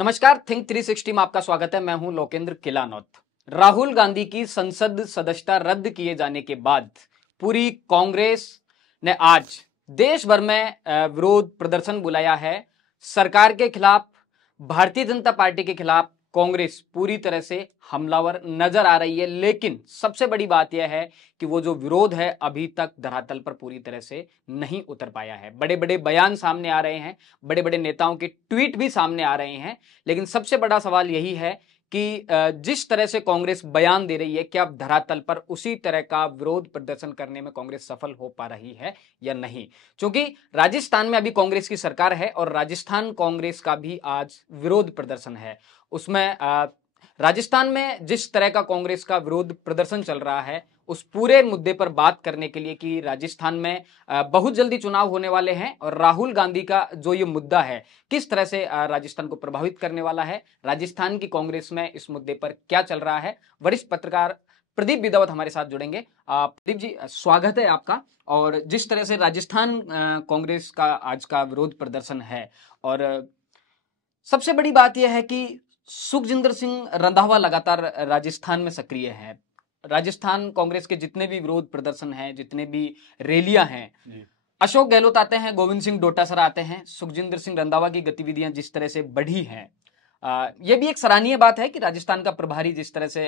नमस्कार, थिंक 360 में आपका स्वागत है। मैं हूं लोकेंद्र किलानौत। राहुल गांधी की संसद सदस्यता रद्द किए जाने के बाद पूरी कांग्रेस ने आज देश भर में विरोध प्रदर्शन बुलाया है। सरकार के खिलाफ, भारतीय जनता पार्टी के खिलाफ कांग्रेस पूरी तरह से हमलावर नजर आ रही है। लेकिन सबसे बड़ी बात यह है कि वो जो विरोध है अभी तक धरातल पर पूरी तरह से नहीं उतर पाया है। बड़े बड़े बयान सामने आ रहे हैं, बड़े बड़े नेताओं के ट्वीट भी सामने आ रहे हैं, लेकिन सबसे बड़ा सवाल यही है कि जिस तरह से कांग्रेस बयान दे रही है, क्या अब धरातल पर उसी तरह का विरोध प्रदर्शन करने में कांग्रेस सफल हो पा रही है या नहीं। क्योंकि राजस्थान में अभी कांग्रेस की सरकार है और राजस्थान कांग्रेस का भी आज विरोध प्रदर्शन है। उसमें राजस्थान में जिस तरह का कांग्रेस का विरोध प्रदर्शन चल रहा है, उस पूरे मुद्दे पर बात करने के लिए कि राजस्थान में बहुत जल्दी चुनाव होने वाले हैं और राहुल गांधी का जो ये मुद्दा है किस तरह से राजस्थान को प्रभावित करने वाला है, राजस्थान की कांग्रेस में इस मुद्दे पर क्या चल रहा है, वरिष्ठ पत्रकार प्रदीप बिदावत हमारे साथ जुड़ेंगे। प्रदीप जी, स्वागत है आपका। और जिस तरह से राजस्थान कांग्रेस का आज का विरोध प्रदर्शन है, और सबसे बड़ी बात यह है कि सुखजिंदर सिंह रंधावा लगातार राजस्थान में सक्रिय हैं। राजस्थान कांग्रेस के जितने भी विरोध प्रदर्शन हैं, जितने भी रैलियां हैं, अशोक गहलोत आते हैं, गोविंद सिंह डोटासरा आते हैं, सुखजिंदर सिंह रंधावा की गतिविधियां जिस तरह से बढ़ी हैं, यह भी एक सराहनीय बात है कि राजस्थान का प्रभारी जिस तरह से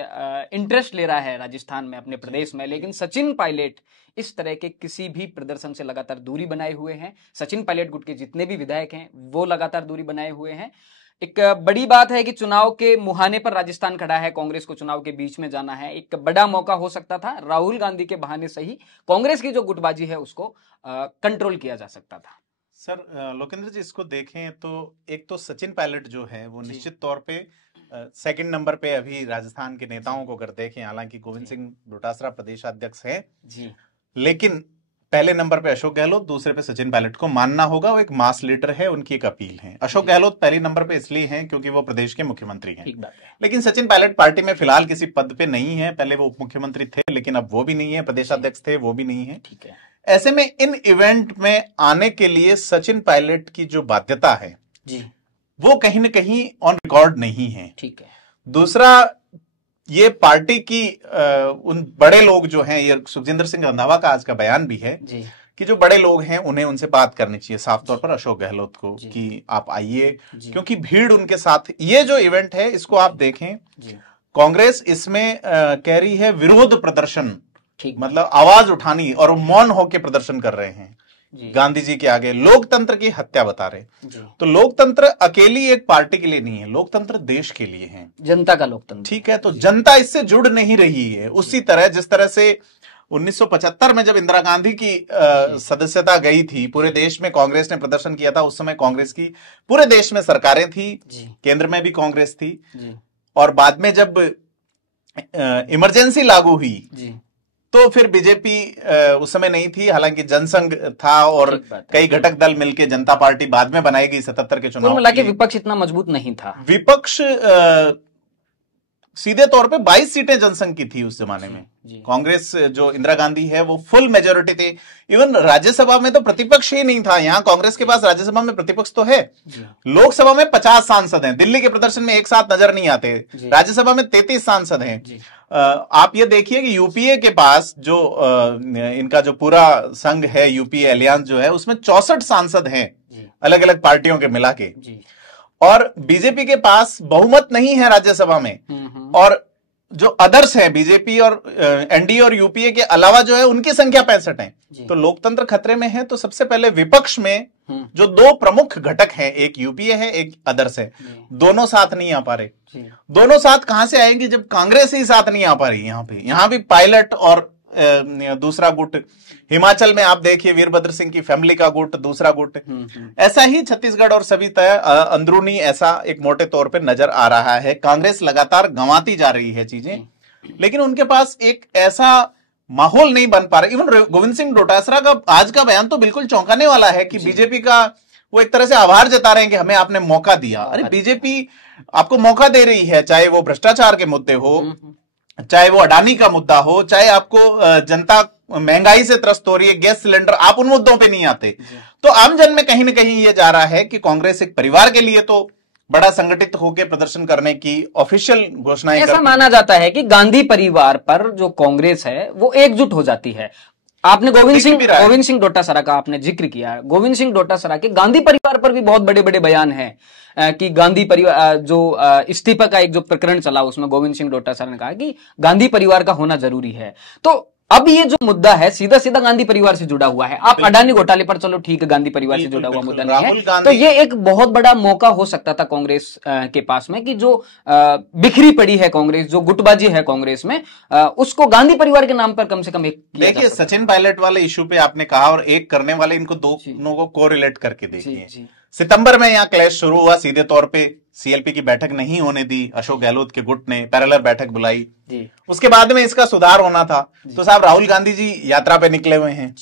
इंटरेस्ट ले रहा है राजस्थान में, अपने प्रदेश में। लेकिन सचिन पायलट इस तरह के किसी भी प्रदर्शन से लगातार दूरी बनाए हुए हैं। सचिन पायलट गुट के जितने भी विधायक हैं वो लगातार दूरी बनाए हुए हैं। एक बड़ी बात है कि चुनाव के मुहाने पर राजस्थान खड़ा है, कांग्रेस को चुनाव के बीच में जाना है। एक बड़ा मौका हो सकता था, राहुल गांधी के बहाने से ही कांग्रेस की जो गुटबाजी है उसको कंट्रोल किया जा सकता था। सर, लोकेंद्र जी, इसको देखें तो एक तो सचिन पायलट जो है वो निश्चित तौर पे सेकंड नंबर पे अभी राजस्थान के नेताओं को अगर देखें, हालांकि गोविंद सिंह डोटासरा प्रदेशाध्यक्ष हैं जी, लेकिन पहले नंबर पे अशोक गहलोत, दूसरे पे सचिन पायलट को मानना होगा। वो एक मास लीडर है, उनकी एक अपील है। अशोक गहलोत पहले नंबर पे इसलिए हैं क्योंकि वो प्रदेश के मुख्यमंत्री हैं, लेकिन सचिन पायलट पार्टी में फिलहाल किसी पद पे नहीं है। पहले वो उप मुख्यमंत्री थे, लेकिन अब वो भी नहीं है। प्रदेशाध्यक्ष थे, वो भी नहीं है। ठीक है। ऐसे में इन इवेंट में आने के लिए सचिन पायलट की जो बाध्यता है जी, वो कहीं ना कहीं ऑन रिकॉर्ड नहीं है। ठीक है। दूसरा, ये पार्टी की उन बड़े लोग जो हैं, ये सुखजिंदर सिंह रंधावा का आज का बयान भी है जी, कि जो बड़े लोग हैं उन्हें उनसे बात करनी चाहिए साफ तौर पर, अशोक गहलोत को, कि आप आइए, क्योंकि भीड़ उनके साथ। ये जो इवेंट है इसको आप देखें, कांग्रेस इसमें कह रही है विरोध प्रदर्शन, मतलब आवाज उठानी, और मौन होकर प्रदर्शन कर रहे हैं गांधी जी के आगे, लोकतंत्र की हत्या बता रहे। तो लोकतंत्र अकेली एक पार्टी के लिए नहीं है, लोकतंत्र देश के लिए है, जनता का लोकतंत्र। ठीक है, तो जनता इससे जुड़ नहीं रही है उसी तरह जिस तरह से 1975 में जब इंदिरा गांधी की सदस्यता गई थी, पूरे देश में कांग्रेस ने प्रदर्शन किया था। उस समय कांग्रेस की पूरे देश में सरकारें थी, केंद्र में भी कांग्रेस थी, और बाद में जब इमरजेंसी लागू हुई तो फिर बीजेपी उस समय नहीं थी, हालांकि जनसंघ था और कई घटक दल मिलकर जनता पार्टी बाद में बनाई गई 77 के चुनाव। हालांकि विपक्ष इतना मजबूत नहीं था। विपक्ष सीधे तौर पे 22 सीटें जनसंघ की थी उस जमाने में। कांग्रेस जो इंदिरा गांधी है वो फुल मेजोरिटी थी। इवन राज्यसभा में तो प्रतिपक्ष ही नहीं था। यहाँ कांग्रेस के पास राज्यसभा में प्रतिपक्ष तो है, लोकसभा में 50 सांसद हैं, दिल्ली के प्रदर्शन में एक साथ नजर नहीं आते, राज्यसभा में 33 सांसद हैं। आप ये देखिए कि यूपीए के पास जो इनका जो पूरा संघ है, यूपीए अलियांस जो है, उसमें 64 सांसद हैं अलग अलग पार्टियों के मिला के, और बीजेपी के पास बहुमत नहीं है राज्यसभा में। और जो अदर्स हैं, बीजेपी और एनडीए और यूपीए के अलावा जो है, उनकी संख्या 65 है। तो लोकतंत्र खतरे में है। तो सबसे पहले विपक्ष में जो दो प्रमुख घटक हैं, एक यूपीए है, एक अदर्स है, दोनों साथ नहीं आ पा रहे। दोनों साथ कहां से आएंगे जब कांग्रेस ही साथ नहीं आ पा रही। यहां भी पायलट और दूसरा गुट, हिमाचल में आप देखिए वीरभद्र सिंह की फैमिली का गुट, दूसरा गुट, ऐसा ही छत्तीसगढ़ और सभी अंदरूनी ऐसा एक मोटे तौर पे नजर आ रहा है। कांग्रेस लगातार गंवाती जा रही है चीजें, लेकिन उनके पास एक ऐसा माहौल नहीं बन पा रहा। इवन गोविंद सिंह डोटासरा का आज का बयान तो बिल्कुल चौंकाने वाला है कि बीजेपी का वो एक तरह से आभार जता रहे हैं कि हमें आपने मौका दिया। अरे बीजेपी आपको मौका दे रही है, चाहे वो भ्रष्टाचार के मुद्दे हो, चाहे वो अडानी का मुद्दा हो, चाहे आपको जनता महंगाई से त्रस्त हो रही है, गैस सिलेंडर, आप उन मुद्दों पे नहीं आते। तो आम जन में कहीं ना कहीं ये जा रहा है कि कांग्रेस एक परिवार के लिए तो बड़ा संगठित होकर प्रदर्शन करने की ऑफिशियल घोषणाएं ऐसा माना जाता है कि गांधी परिवार पर जो कांग्रेस है वो एकजुट हो जाती है। आपने गोविंद सिंह डोटासरा का आपने जिक्र किया। गोविंद सिंह डोटासरा के गांधी परिवार पर भी बहुत बड़े बड़े बयान हैं कि गांधी परिवार जो इस्तीफा का एक जो प्रकरण चला उसमें गोविंद सिंह डोटासरा ने कहा कि गांधी परिवार का होना जरूरी है। तो अब ये जो मुद्दा है सीधा सीधा गांधी परिवार से जुड़ा हुआ है। आप अडानी घोटाले पर चलो ठीक है, गांधी परिवार से जुड़ा हुआ मुद्दा नहीं है, तो ये एक बहुत बड़ा मौका हो सकता था कांग्रेस के पास में कि जो बिखरी पड़ी है कांग्रेस, जो गुटबाजी है कांग्रेस में, उसको गांधी परिवार के नाम पर कम से कम एक देखिए। सचिन पायलट वाले इश्यू पे आपने कहा और एक करने वाले, इनको दोनों को कोरिलेट करके देखिए। सितंबर में यहाँ क्लैश शुरू हुआ, सीधे तौर पे सीएलपी की बैठक नहीं होने दी, अशोक गहलोत के गुट ने पैरेलल बैठक बुलाई। उसके बाद में इसका सुधार होना था, तो साहब राहुल गांधी जी यात्रा पे निकले हुए हैं,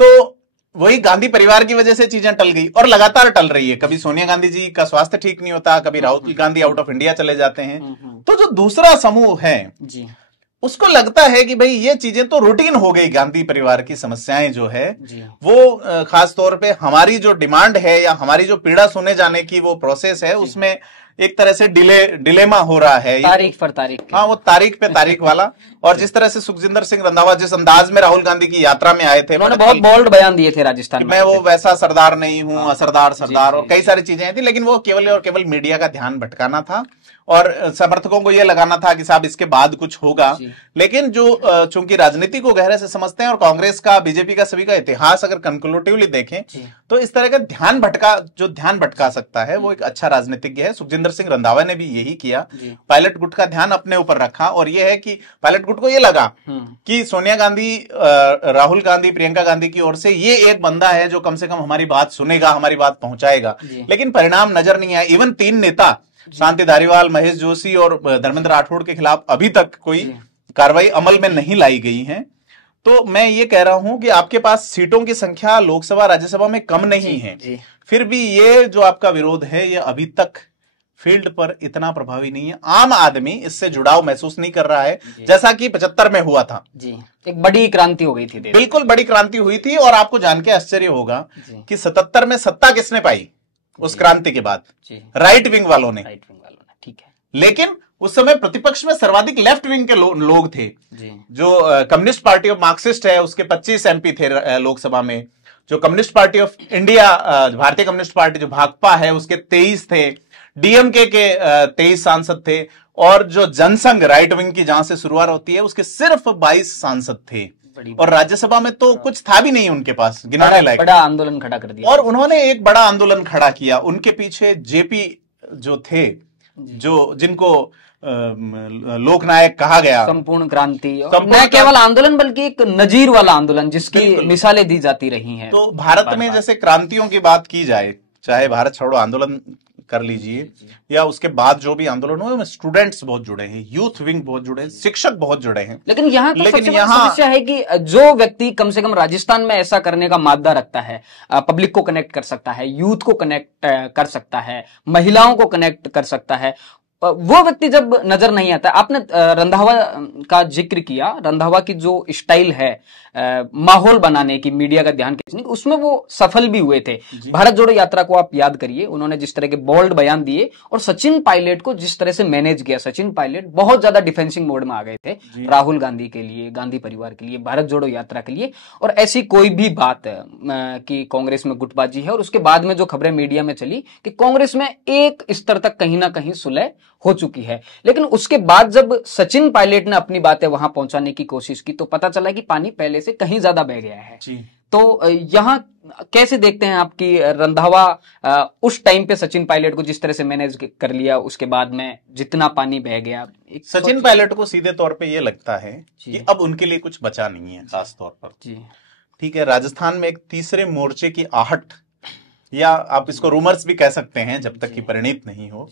तो वही गांधी परिवार की वजह से चीजें टल गई और लगातार टल रही है। कभी सोनिया गांधी जी का स्वास्थ्य ठीक नहीं होता, कभी Rahul Gandhi out of India चले जाते हैं। तो जो दूसरा समूह है उसको लगता है कि भाई ये चीजें तो रूटीन हो गई, गांधी परिवार की समस्याएं जो है वो खास तौर पे हमारी जो डिमांड है या हमारी जो पीड़ा सुने जाने की वो प्रोसेस है उसमें एक तरह से डिलेमा हो रहा है, तारीख पर तारीख। हाँ, वो तारीख पे तारीख वाला। और जिस तरह से सुखजिंदर सिंह रंधावा जिस अंदाज में राहुल गांधी की यात्रा में आए थे, उन्होंने बहुत बोल्ड बयान दिए थे राजस्थान में, मैं वो वैसा सरदार नहीं हूं, असरदार सरदार, और कई सारी चीजें थी, लेकिन वो केवल और केवल मीडिया का ध्यान भटकाना था और समर्थकों को ये लगाना था कि साहब इसके बाद कुछ होगा। लेकिन जो चूंकि राजनीति को गहरे से समझते हैं और कांग्रेस का, बीजेपी का, सभी का इतिहास अगर कंक्लूटिवली देखें तो इस तरह का ध्यान भटका सकता है वो एक अच्छा राजनीतिज्ञ है। सुखजिंदर सिंह रंधावा ने भी यही किया, पायलट गुट का ध्यान अपने ऊपर रखा। और ये है कि पायलट गुट को ये लगा कि सोनिया गांधी, राहुल गांधी, प्रियंका गांधी की ओर से ये एक बंदा है जो कम से कम हमारी बात सुनेगा, हमारी बात पहुंचाएगा। लेकिन परिणाम नजर नहीं आया। इवन 3 नेता शांति धारीवाल, महेश जोशी और धर्मेंद्र राठौड़ के खिलाफ अभी तक कोई कार्रवाई अमल में नहीं लाई गई है। तो मैं ये कह रहा हूं कि आपके पास सीटों की संख्या लोकसभा राज्यसभा में कम नहीं है, फिर भी ये जो आपका विरोध है ये अभी तक फील्ड पर इतना प्रभावी नहीं है। आम आदमी इससे जुड़ाव महसूस नहीं कर रहा है जैसा कि 75 में हुआ था। एक बड़ी क्रांति हो गई थी, बिल्कुल बड़ी क्रांति हुई थी। और आपको जान के आश्चर्य होगा कि 77 में सत्ता किसने पाई उस क्रांति के बाद? राइट विंग वालों ने। ठीक है, लेकिन उस समय प्रतिपक्ष में सर्वाधिक लेफ्ट विंग के लोग थे। जो कम्युनिस्ट पार्टी ऑफ मार्क्सिस्ट है उसके 25 एमपी थे लोकसभा में। जो कम्युनिस्ट पार्टी ऑफ इंडिया, भारतीय कम्युनिस्ट पार्टी जो भाकपा है, उसके 23 थे। डीएमके के 23 सांसद थे। और जो जनसंघ राइट विंग की जहां से शुरुआत होती है उसके सिर्फ 22 सांसद थे। और राज्यसभा में तो कुछ था भी नहीं उनके पास गिनाने लायक। बड़ा आंदोलन खड़ा कर दिया और उन्होंने एक बड़ा आंदोलन खड़ा किया। उनके पीछे जेपी जो थे, जो जिनको लोकनायक कहा गया, संपूर्ण क्रांति, न केवल आंदोलन बल्कि एक नजीर वाला आंदोलन जिसकी मिसालें दी जाती रही हैं। तो भारत में जैसे क्रांतियों की बात की जाए, चाहे भारत छोड़ो आंदोलन कर लीजिए या उसके बाद जो भी आंदोलन हुए, स्टूडेंट्स बहुत जुड़े हैं, यूथ विंग बहुत जुड़े हैं, शिक्षक बहुत जुड़े हैं। लेकिन यहाँ तो सबसे बड़ी समस्या है कि जो व्यक्ति कम से कम राजस्थान में ऐसा करने का मादा रखता है, पब्लिक को कनेक्ट कर सकता है, यूथ को कनेक्ट कर सकता है, महिलाओं को कनेक्ट कर सकता है, वो व्यक्ति जब नजर नहीं आता। आपने रंधावा का जिक्र किया, रंधावा की जो स्टाइल है माहौल बनाने की, मीडिया का ध्यान खींचने की, उसमें वो सफल भी हुए थे। भारत जोड़ो यात्रा को आप याद करिए, उन्होंने जिस तरह के बोल्ड बयान दिए और सचिन पायलट को जिस तरह से मैनेज किया। सचिन पायलट बहुत ज्यादा डिफेंसिंग मोड में आ गए थे राहुल गांधी के लिए, गांधी परिवार के लिए, भारत जोड़ो यात्रा के लिए। और ऐसी कोई भी बात कि कांग्रेस में गुटबाजी है, और उसके बाद में जो खबरें मीडिया में चली कि कांग्रेस में एक स्तर तक कहीं ना कहीं सुलह हो चुकी है, लेकिन उसके बाद जब सचिन पायलट ने अपनी बातें वहां पहुंचाने की कोशिश की तो पता चला कि पानी पहले से कहीं ज्यादा बह गया है। तो यहाँ कैसे देखते हैं आपकी रंधावा उस टाइम पे सचिन पायलट को जिस तरह से मैनेज कर लिया, उसके बाद में जितना पानी बह गया? सचिन पायलट को सीधे तौर पे ये लगता है कि अब उनके लिए कुछ बचा नहीं है, खास तौर पर। ठीक है, राजस्थान में एक तीसरे मोर्चे की आहट, या आप इसको रूमर्स भी कह सकते हैं जब तक कि परिणित नहीं हो,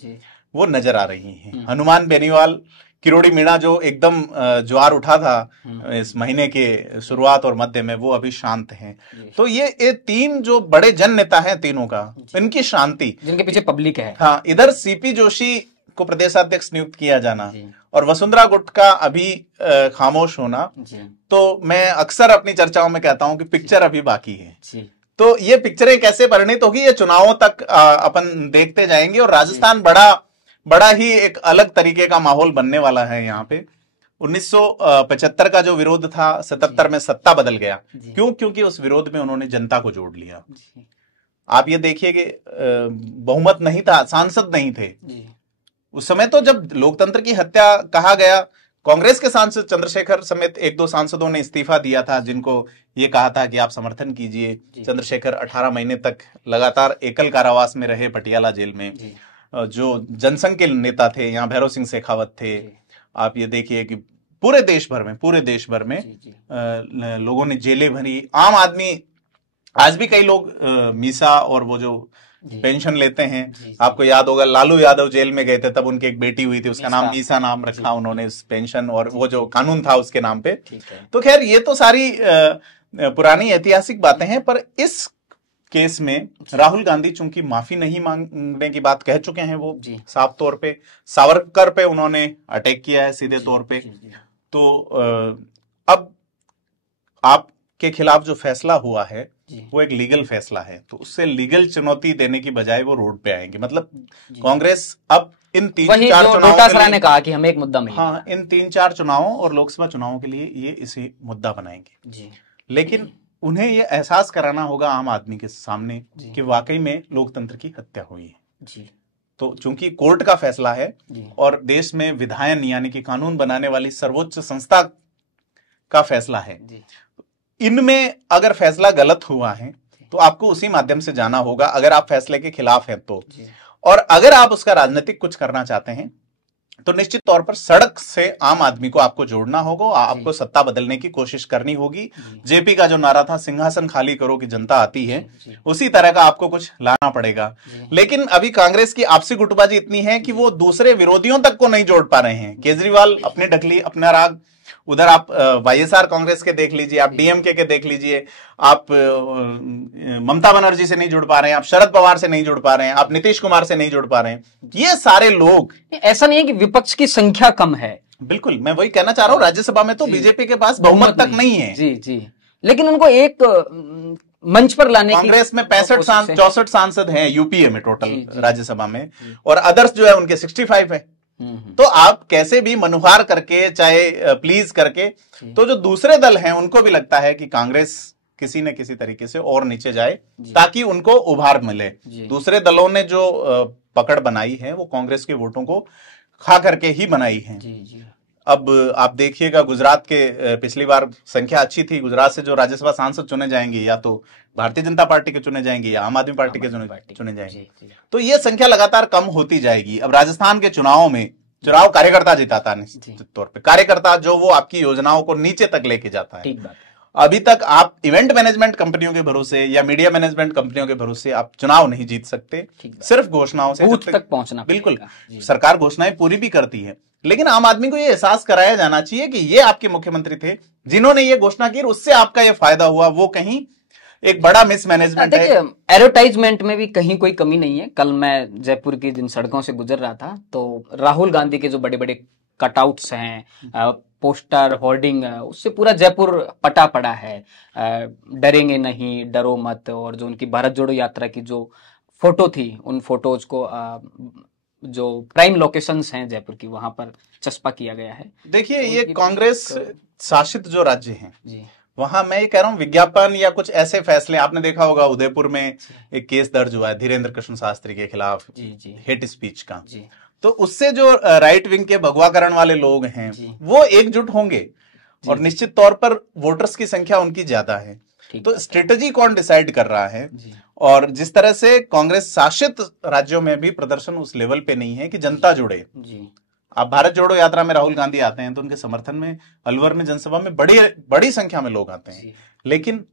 वो नजर आ रही है। हनुमान बेनीवाल, किरोड़ी मीणा जो एकदम ज्वार उठा था इस महीने के शुरुआत और मध्य में, वो अभी शांत हैं। तो ये 3 जो बड़े जन नेता हैं, तीनों का इनकी शांति, जिनके पीछे पब्लिक है। हाँ, इधर सीपी जोशी को प्रदेशाध्यक्ष नियुक्त किया जाना और वसुंधरा गुट का अभी खामोश होना, तो मैं अक्सर अपनी चर्चाओं में कहता हूं कि पिक्चर अभी बाकी है। तो ये पिक्चरें कैसे परिणित होगी, ये चुनावों तक अपन देखते जाएंगे। और राजस्थान बड़ा ही एक अलग तरीके का माहौल बनने वाला है यहाँ पे। 1975 का जो विरोध था, 77 में सत्ता बदल गया। क्यों? क्योंकि उस विरोध में उन्होंने जनता को जोड़ लिया। आप ये देखिए कि बहुमत नहीं था, सांसद नहीं थे उस समय। तो जब लोकतंत्र की हत्या कहा गया, कांग्रेस के सांसद चंद्रशेखर समेत 1-2 सांसदों ने इस्तीफा दिया था, जिनको ये कहा था कि आप समर्थन कीजिए। चंद्रशेखर 18 महीने तक लगातार एकल कारावास में रहे पटियाला जेल में। जो जनसंघ के नेता थे, यहाँ भैरव सिंह शेखावत थे। आप ये देखिए कि पूरे देश भर में लोगों ने जेलें भरी। आम आदमी, आज भी कई लोग मीसा और वो जो पेंशन लेते हैं, आपको याद होगा लालू यादव जेल में गए थे, तब उनकी एक बेटी हुई थी, उसका नाम मीसा नाम रखा उन्होंने इस पेंशन, और वो जो कानून था उसके नाम पे। तो खैर ये तो सारी पुरानी ऐतिहासिक बातें हैं। पर इस केस में राहुल गांधी चूंकि माफी नहीं मांगने की बात कह चुके हैं, वो साफ तौर पे सावरकर पे उन्होंने अटैक किया है सीधे तौर पे। तो अब आपके खिलाफ जो फैसला हुआ है वो एक लीगल फैसला है, तो उससे लीगल चुनौती देने की बजाय वो रोड पे आएंगे। मतलब कांग्रेस अब इन 3-4 चुनावों ने कहा कि हमें एक मुद्दा मिलेगा। हाँ, इन 3-4 चुनावों और लोकसभा चुनावों के लिए ये इसे मुद्दा बनाएंगे। लेकिन उन्हें ये एहसास कराना होगा आम आदमी के सामने कि वाकई में लोकतंत्र की हत्या हुई है। तो चूंकि कोर्ट का फैसला है और देश में विधायन यानी कि कानून बनाने वाली सर्वोच्च संस्था का फैसला है, इनमें अगर फैसला गलत हुआ है तो आपको उसी माध्यम से जाना होगा, अगर आप फैसले के खिलाफ हैं तो। और अगर आप उसका राजनीतिक कुछ करना चाहते हैं तो निश्चित तौर पर सड़क से आम आदमी को आपको जोड़ना होगा, आपको सत्ता बदलने की कोशिश करनी होगी। जेपी का जो नारा था, सिंहासन खाली करो कि जनता आती है, उसी तरह का आपको कुछ लाना पड़ेगा। लेकिन अभी कांग्रेस की आपसी गुटबाजी इतनी है कि वो दूसरे विरोधियों तक को नहीं जोड़ पा रहे हैं। केजरीवाल अपनी ढकली, अपना राग, उधर आप वाईएसआर कांग्रेस के देख लीजिए, आप डीएमके के देख लीजिए, आप ममता बनर्जी से नहीं जुड़ पा रहे हैं, आप शरद पवार से नहीं जुड़ पा रहे हैं, आप नीतीश कुमार से नहीं जुड़ पा रहे हैं। ये सारे लोग, ऐसा नहीं है कि विपक्ष की संख्या कम है, बिल्कुल मैं वही कहना चाह रहा हूं, राज्यसभा में तो बीजेपी के पास बहुमत तक नहीं है। जी, लेकिन उनको एक मंच पर लाने की, कांग्रेस में 64 सांसद हैं यूपीए में टोटल राज्यसभा में, और अदर्स जो है उनके 65 है। तो आप कैसे भी मनुहार करके, चाहे प्लीज करके, तो जो दूसरे दल हैं उनको भी लगता है कि कांग्रेस किसी न किसी तरीके से और नीचे जाए ताकि उनको उभार मिले। दूसरे दलों ने जो पकड़ बनाई है वो कांग्रेस के वोटों को खा करके ही बनाई है। अब आप देखिएगा, गुजरात के पिछली बार संख्या अच्छी थी, गुजरात से जो राज्यसभा सांसद चुने जाएंगे या तो भारतीय जनता पार्टी के चुने जाएंगे या आम आदमी पार्टी के चुने जाएंगे। तो ये संख्या लगातार कम होती जाएगी। अब राजस्थान के चुनाव में चुनाव कार्यकर्ता जिताता है निश्चित तौर पे, कार्यकर्ता जो वो आपकी योजनाओं को नीचे तक लेके जाता है। अभी तक आप इवेंट मैनेजमेंट कंपनियों के भरोसे या मीडिया मैनेजमेंट कंपनियों के भरोसे आप चुनाव नहीं जीत सकते, सिर्फ घोषणाओं से बूथ तक पहुंचना। बिल्कुल, सरकार घोषणाएं पूरी भी करती है, लेकिन आम आदमी को यह एहसास कराया जाना चाहिए कि ये आपके मुख्यमंत्री थे जिन्होंने ये घोषणा की, उससे आपका ये फायदा हुआ, वो कहीं एक बड़ा मिसमैनेजमेंट है। एडवर्टाइजमेंट में भी कहीं कोई कमी नहीं है। कल मैं जयपुर की जिन सड़कों से गुजर रहा था तो राहुल गांधी के जो बड़े बड़े कटआउट्स हैं, पोस्टर, होर्डिंग, उससे पूरा जयपुर पटा पड़ा है। डरेंगे नहीं, डरो मत, और जो उनकी भारत जोड़ो यात्रा की जो फोटो थी, उन फोटोज को जो प्राइम लोकेशंस हैं जयपुर की, वहां पर चस्पा किया गया है। देखिए, ये कांग्रेस शासित जो राज्य हैं वहां मैं ये कह रहा हूं, विज्ञापन या कुछ ऐसे फैसले, आपने देखा होगा उदयपुर में एक केस दर्ज हुआ है धीरेन्द्र कृष्ण शास्त्री के खिलाफ, हेट स्पीच का। तो उससे जो राइट विंग के भगवाकरण वाले लोग हैं वो एकजुट होंगे और निश्चित तौर पर वोटर्स की संख्या उनकी ज्यादा है। तो स्ट्रेटेजी कौन डिसाइड कर रहा है? और जिस तरह से कांग्रेस शासित राज्यों में भी प्रदर्शन उस लेवल पे नहीं है कि जनता जुड़े। आप भारत जोड़ो यात्रा में राहुल गांधी आते हैं तो उनके समर्थन में अलवर में जनसभा में बड़ी संख्या में लोग आते हैं, लेकिन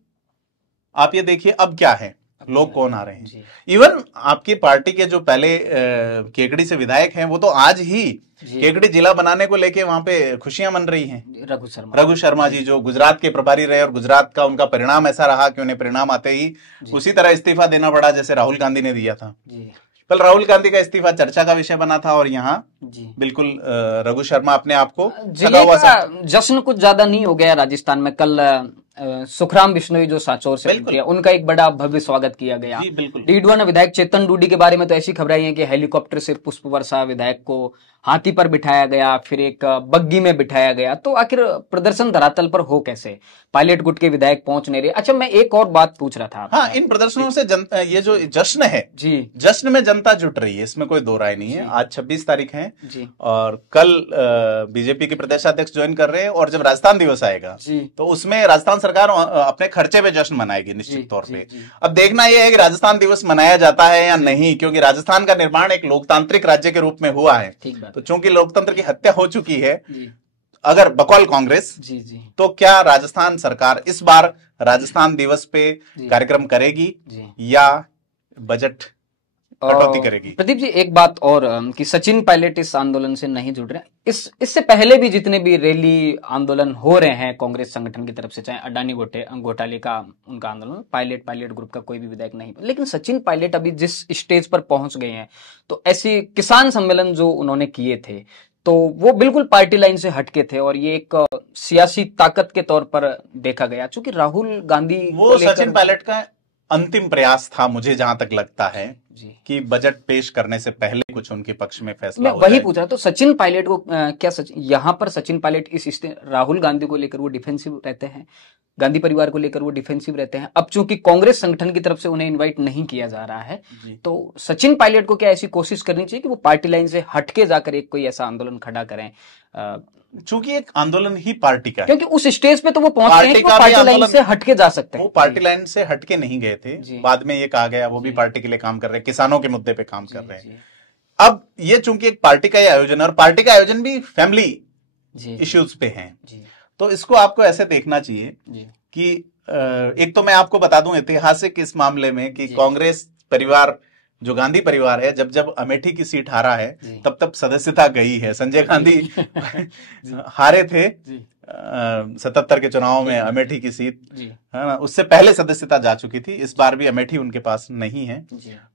आप ये देखिए अब क्या है, लोग कौन आ रहे हैं। इवन आपकी पार्टी के जो पहले केकड़ी से विधायक हैं वो तो आज ही केकड़ी जिला बनाने को लेके वहां पे खुशियां मन रही हैं। रघु शर्मा जी जो गुजरात के प्रभारी रहे और गुजरात का उनका परिणाम ऐसा रहा कि उन्हें परिणाम आते ही उसी तरह इस्तीफा देना पड़ा जैसे राहुल गांधी ने दिया था। कल राहुल गांधी का इस्तीफा चर्चा का विषय बना था और यहाँ बिल्कुल रघु शर्मा अपने आप को जश्न कुछ ज्यादा नहीं हो गया राजस्थान में। कल सुखराम बिश्नोई जो सांचौर से मंत्री है, उनका एक बड़ा भव्य स्वागत किया गया। जी बिल्कुल। डीडवाना विधायक चेतन डूडी के बारे में तो ऐसी खबरें आई हैं कि हेलीकॉप्टर से पुष्प वर्षा विधायक को हाथी पर बिठाया गया, फिर एक बग्गी में बिठाया गया। तो आखिर प्रदर्शन धरातल पर हो कैसे? पायलट गुट के विधायक पहुंच नहीं रहे। अच्छा, मैं एक और बात पूछ रहा था। हाँ, इन प्रदर्शनों से ये जो जश्न है जी, जश्न में जनता जुट रही है, इसमें कोई दो राय नहीं है। आज 26 तारीख है जी, और कल बीजेपी के प्रदेशाध्यक्ष ज्वाइन कर रहे हैं, और जब राजस्थान दिवस आएगा जी, तो उसमें राजस्थान सरकार अपने खर्चे पे जश्न मनाएगी निश्चित तौर पे। अब देखना यह है कि राजस्थान दिवस मनाया जाता है या नहीं, क्योंकि राजस्थान का निर्माण एक लोकतांत्रिक राज्य के रूप में हुआ है। तो चूंकि लोकतंत्र की हत्या हो चुकी है अगर बकौल कांग्रेस, तो क्या राजस्थान सरकार इस बार राजस्थान दिवस पे कार्यक्रम करेगी या बजट कटौती करेगी? प्रदीप जी, एक बात और कि सचिन पायलट इस आंदोलन से नहीं जुड़ रहे हैं। इससे पहले भी जितने भी रैली आंदोलन हो रहे हैं कांग्रेस संगठन की तरफ से, चाहे अडानी घोटाले का उनका आंदोलन, पायलट ग्रुप का कोई भी विधायक नहीं, लेकिन सचिन पायलट अभी जिस स्टेज पर पहुंच गए हैं, तो ऐसे किसान सम्मेलन जो उन्होंने किए थे तो वो बिल्कुल पार्टी लाइन से हटके थे, और ये एक सियासी ताकत के तौर पर देखा गया। चूंकि राहुल गांधी वो सचिन पायलट का अंतिम प्रयास था, मुझे जहां तक लगता है कि बजट पेश करने से पहले कुछ उनके पक्ष में फैसला हो जाए। वही पूछ रहा, तो सचिन पायलट को क्या यहाँ पर सचिन पायलट राहुल गांधी को लेकर वो डिफेंसिव रहते हैं, गांधी परिवार को लेकर वो डिफेंसिव रहते हैं। अब चूंकि कांग्रेस संगठन की तरफ से उन्हें इनवाइट नहीं किया जा रहा है, तो सचिन पायलट को क्या ऐसी कोशिश करनी चाहिए कि वो पार्टी लाइन से हटके जाकर एक कोई ऐसा आंदोलन खड़ा करें? चूंकि एक आंदोलन ही पार्टी का है, क्योंकि उस स्टेज पे तो वो पहुंच गए हैं कि वो पार्टी लाइन से हटके जा सकते हैं। वो पार्टी लाइन से हटके नहीं गए थे, बाद में ये कहा गया वो भी पार्टी के लिए काम कर रहे हैं, किसानों के मुद्दे पे काम कर रहे हैं। अब ये चूंकि एक पार्टी का आयोजन है, और पार्टी का आयोजन भी फैमिली इश्यूज पे है, तो इसको आपको ऐसे देखना चाहिए कि एक तो मैं आपको बता दूं ऐतिहासिक इस मामले में कि कांग्रेस परिवार जो गांधी परिवार है, जब अमेठी की सीट हारा है तब सदस्यता गई है। संजय गांधी हारे थे 77 के चुनाव में अमेठी की सीट, है ना, उससे पहले सदस्यता जा चुकी थी। इस बार भी अमेठी उनके पास नहीं है।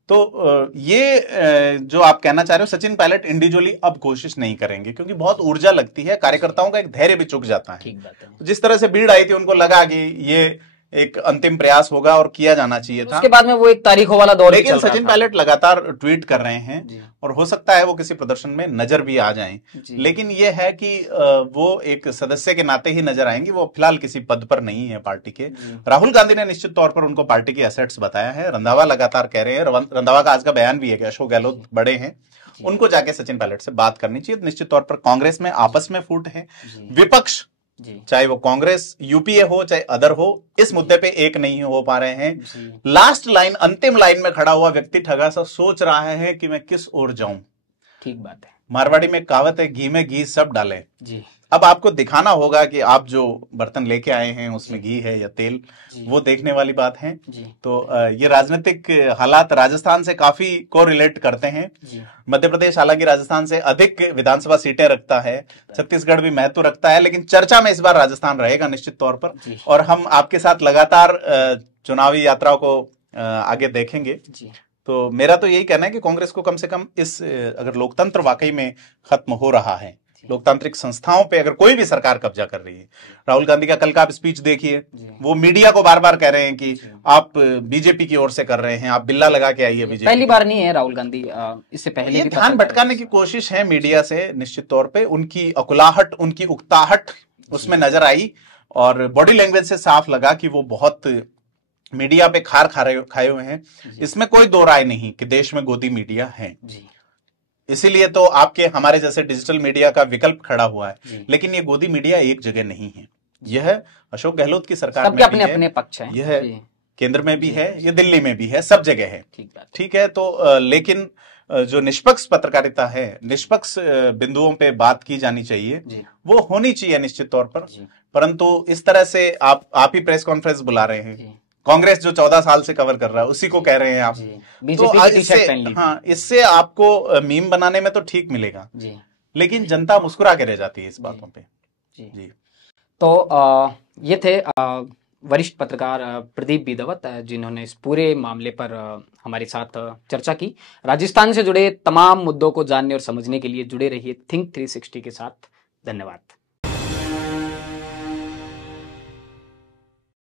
तो ये जो आप कहना चाह रहे हो, सचिन पायलट इंडिविजुअली अब कोशिश नहीं करेंगे, क्योंकि बहुत ऊर्जा लगती है, कार्यकर्ताओं का एक धैर्य भी चुक जाता है। जिस तरह से भीड़ आई थी, उनको लगा कि ये एक अंतिम प्रयास होगा और किया जाना चाहिए था। उसके बाद में वो एक तारीखों वाला दौर, लेकिन सचिन पायलट लगातार ट्वीट कर रहे हैं और हो सकता है वो किसी प्रदर्शन में नजर भी आ जाएं। लेकिन ये है कि वो एक सदस्य के नाते ही नजर आएंगे, वो फिलहाल किसी पद पर नहीं है पार्टी के। राहुल गांधी ने निश्चित तौर पर उनको पार्टी के एसेट्स बताया है। रंधावा लगातार कह रहे हैं, रंधावा का आज का बयान भी है कि अशोक गहलोत बड़े हैं, उनको जाके सचिन पायलट से बात करनी चाहिए। निश्चित तौर पर कांग्रेस में आपस में फूट है, विपक्ष चाहे वो कांग्रेस यूपीए हो चाहे अदर हो, इस मुद्दे पे एक नहीं हो पा रहे हैं। लास्ट लाइन, अंतिम लाइन में खड़ा हुआ व्यक्ति ठगा सा सोच रहा है कि मैं किस ओर जाऊं। ठीक बात है। मारवाड़ी में कहावत है, घी में घी सब डाले। अब आपको दिखाना होगा कि आप जो बर्तन लेके आए हैं उसमें घी है या तेल, वो देखने वाली बात है। तो ये राजनीतिक हालात राजस्थान से काफी कोरिलेट करते हैं। मध्य प्रदेश हालांकि राजस्थान से अधिक विधानसभा सीटें रखता है, छत्तीसगढ़ भी महत्व रखता है, लेकिन चर्चा में इस बार राजस्थान रहेगा निश्चित तौर पर। और हम आपके साथ लगातार चुनावी यात्राओं को आगे देखेंगे। तो मेरा तो यही कहना है कि कांग्रेस को कम से कम इस, अगर लोकतंत्र वाकई में खत्म हो रहा है, लोकतांत्रिक संस्थाओं पे अगर कोई भी सरकार कब्जा कर रही है, राहुल गांधी का कल का आप स्पीच देखिए, वो मीडिया को बार बार कह रहे हैं कि आप बीजेपी की ओर से कर रहे हैं, आप बिल्ला लगा के आइए बीजेपी। पहली बार नहीं है राहुल गांधी, इससे पहले भी ध्यान भटकाने की कोशिश है मीडिया से। निश्चित तौर पे उनकी अकुलाहट, उनकी उकताहट उसमें नजर आई, और बॉडी लैंग्वेज से साफ लगा कि वो बहुत मीडिया पे खार खाए हुए हैं। इसमें कोई दो राय नहीं कि देश में गोदी मीडिया है, इसीलिए तो आपके हमारे जैसे डिजिटल मीडिया का विकल्प खड़ा हुआ है। लेकिन ये गोदी मीडिया एक जगह नहीं है, यह अशोक गहलोत की सरकार में अपने अपने पक्ष है, यह केंद्र में भी है, ये दिल्ली में भी है, सब जगह है। ठीक है, तो लेकिन जो निष्पक्ष पत्रकारिता है, निष्पक्ष बिंदुओं पे बात की जानी चाहिए, वो होनी चाहिए निश्चित तौर पर। परंतु इस तरह से आप ही प्रेस कॉन्फ्रेंस बुला रहे हैं, कांग्रेस जो 14 साल से कवर कर रहा है उसी को कह रहे हैं आप। तो इससे आपको मीम बनाने में तो ठीक मिलेगा, लेकिन जनता मुस्कुरा के रह जाती है इस बातों पे। जी। तो ये थे वरिष्ठ पत्रकार प्रदीप बिदवत, जिन्होंने इस पूरे मामले पर हमारे साथ चर्चा की। राजस्थान से जुड़े तमाम मुद्दों को जानने और समझने के लिए जुड़े रहिए थिंक 360 के साथ। धन्यवाद।